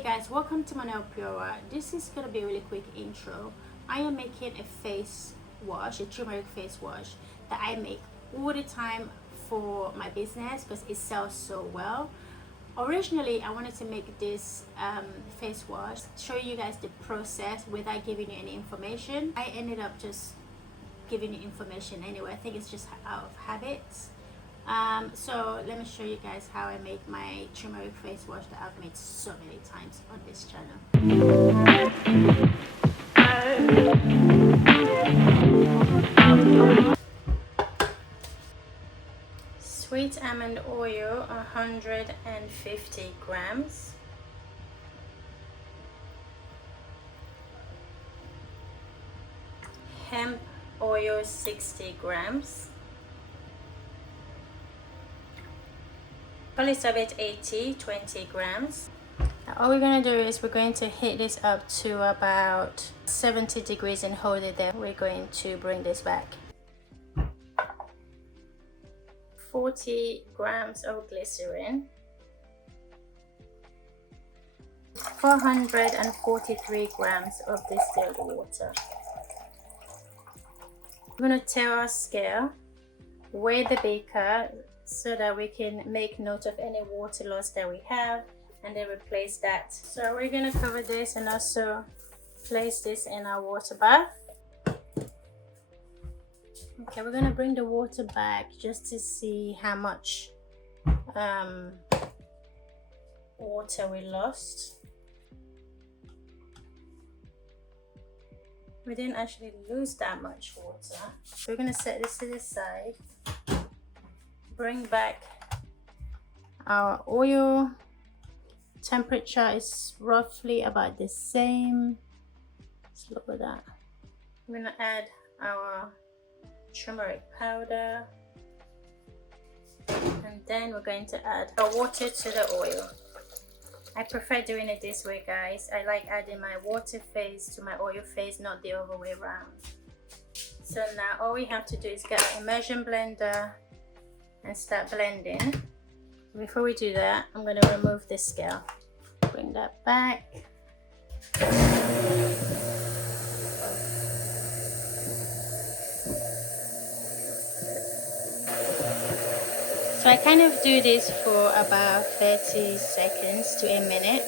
Hey guys, welcome to my nail Pura. This is gonna be a really quick intro. I am making a face wash, a turmeric face wash that I make all the time for my business because it sells so well. Originally, I wanted to make this face wash, show you guys the process without giving you any information. I ended up just giving you information anyway. I think it's just out of habit. So let me show you guys how I make my turmeric face wash that I've made so many times on this channel. Sweet almond oil, 150 grams. Hemp oil, 60 grams. Polysorbate 80, 20 grams. Now all we're going to do is we're going to heat this up to about 70 degrees and hold it there. We're going to bring this back. 40 grams of glycerin. 443 grams of distilled water. We're going to tell our scale, weigh the beaker, so that we can make note of any water loss that we have and then replace that. So we're going to cover this and also place this in our water bath. Okay, we're going to bring the water back just to see how much water we lost. We didn't actually lose that much water. So we're going to set this to the side. Bring back our oil. Temperature is roughly about the same. Let's look at that. We're gonna add our turmeric powder, and then we're going to add our water to the oil. I prefer doing it this way, guys. I like adding my water phase to my oil phase, not the other way around. So now all we have to do is get an immersion blender and start blending. Before we do that, I'm going to remove this scale. Bring that back. So I kind of do this for about 30 seconds to a minute.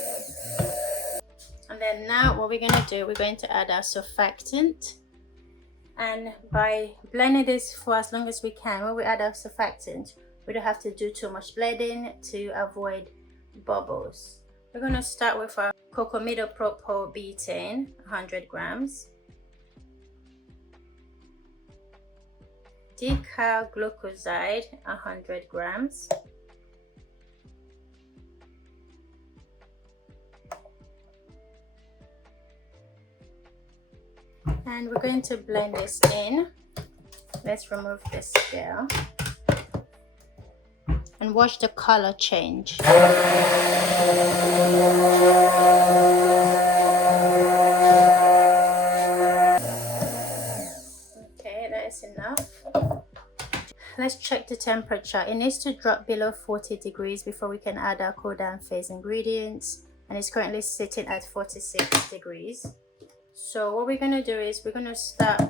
And then now what we're going to do, we're going to add our surfactant. And by blending this for as long as we can, when we add our surfactant, we don't have to do too much blending to avoid bubbles. We're going to start with our cocamidopropyl betaine, 100 grams. Decalglucoside, 100 grams. And we're going to blend this in. Let's remove the scale and watch the color change. Okay, that is enough. Let's check the temperature. It needs to drop below 40 degrees before we can add our cool down phase ingredients, and it's currently sitting at 46 degrees. So what we're going to do is we're going to start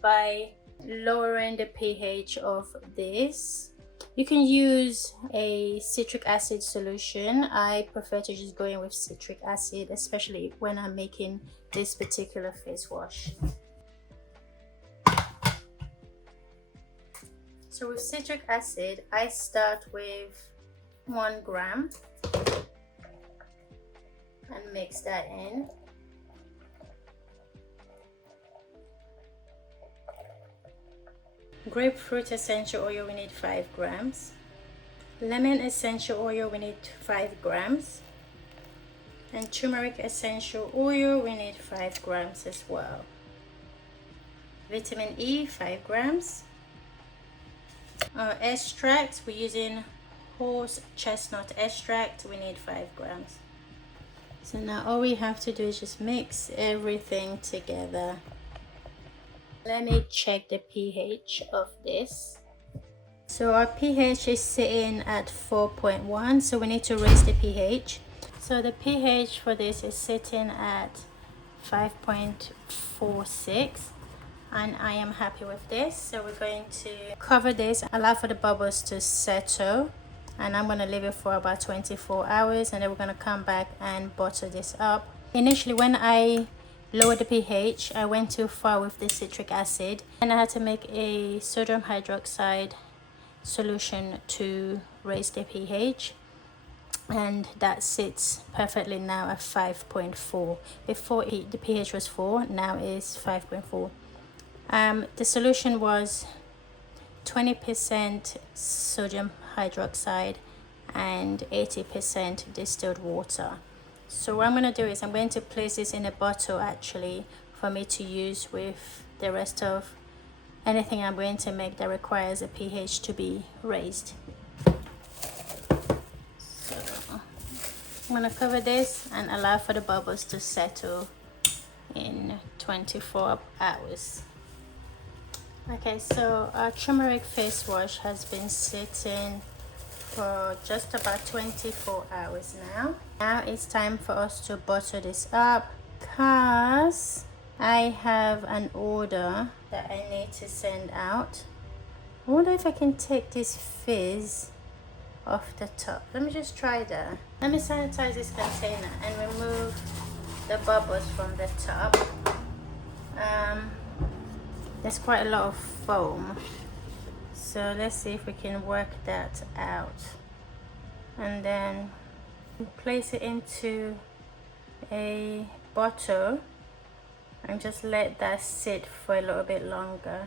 by lowering the pH of this. You can use a citric acid solution. I prefer to just go in with citric acid, especially when I'm making this particular face wash. So with citric acid, I start with 1 gram and mix that in. Grapefruit essential oil, we need 5 grams. Lemon essential oil, we need 5 grams. And turmeric essential oil, we need 5 grams as well. Vitamin E, 5 grams. Extract, we're using horse chestnut extract, we need 5 grams. So now all we have to do is just mix everything together. Let me check the pH of this. So our pH is sitting at 4.1, so we need to raise the pH. So the pH for this is sitting at 5.46, and I am happy with this. So we're going to cover this, allow for the bubbles to settle, and I'm going to leave it for about 24 hours, and then we're going to come back and bottle this up. Initially, when I lowered the pH, I went too far with the citric acid, and I had to make a sodium hydroxide solution to raise the pH, and that sits perfectly now at 5.4. Before the pH was 4, now is 5.4. The solution was 20% sodium hydroxide and 80% distilled water. So what I'm going to do is I'm going to place this in a bottle actually for me to use with the rest of anything I'm going to make that requires a pH to be raised. So I'm going to cover this and allow for the bubbles to settle in 24 hours. Okay, so our turmeric face wash has been sitting for just about 24 hours now. Now it's time for us to bottle this up because I have an order that I need to send out. I wonder if I can take this fizz off the top. Let me just try that. Let me sanitize this container and remove the bubbles from the top. There's quite a lot of foam, so let's see if we can work that out, and then place it into a bottle and just let that sit for a little bit longer.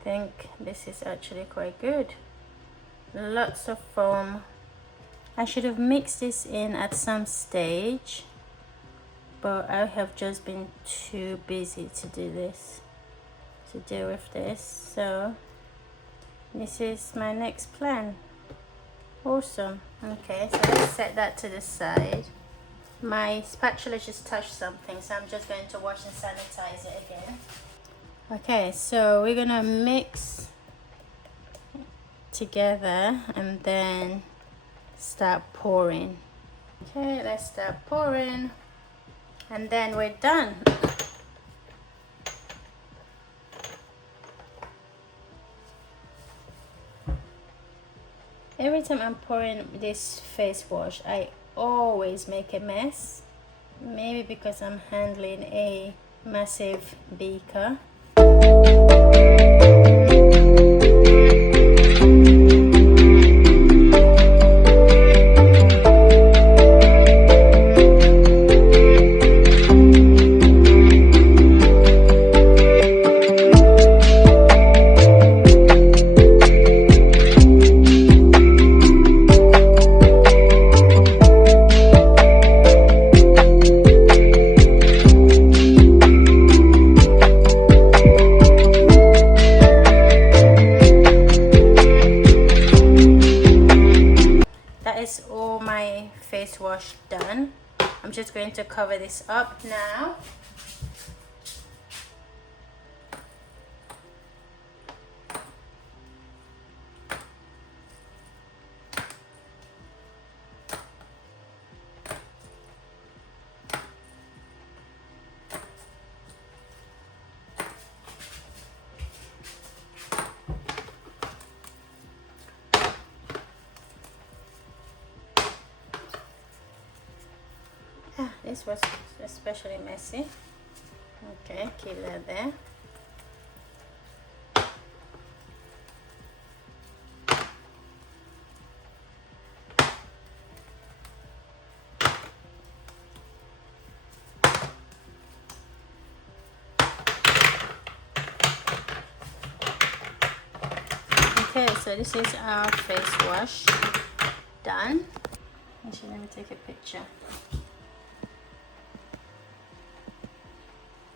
I think this is actually quite good. Lots of foam. I should have mixed this in at some stage, but I have just been too busy to do this, to deal with this. So this is my next plan. Awesome. Okay, so let's set that to the side. My spatula just touched something, so I'm just going to wash and sanitize it again. Okay, so we're gonna mix together and then start pouring. Okay, let's start pouring and then we're done. Every time I'm pouring this face wash, I always make a mess. Maybe because I'm handling a massive beaker. All my face wash done. I'm just going to cover this up now. This was especially messy. Okay, keep that there. Okay, so this is our face wash done. Actually, let me take a picture.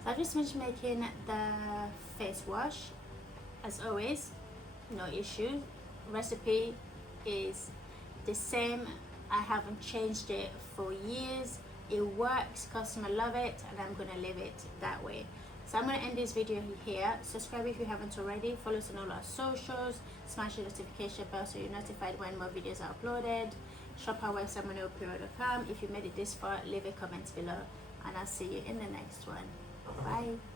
So I just finished making the face wash. As always, no issue. Recipe is the same. I haven't changed it for years. It works, customer love it, and I'm gonna leave it that way. So I'm gonna end this video here. Subscribe if you haven't already. Follow us on all our socials. Smash the notification bell so you're notified when more videos are uploaded. shop our website monopure.com. If you made it this far, leave a comment below, and I'll see you in the next one. Bye.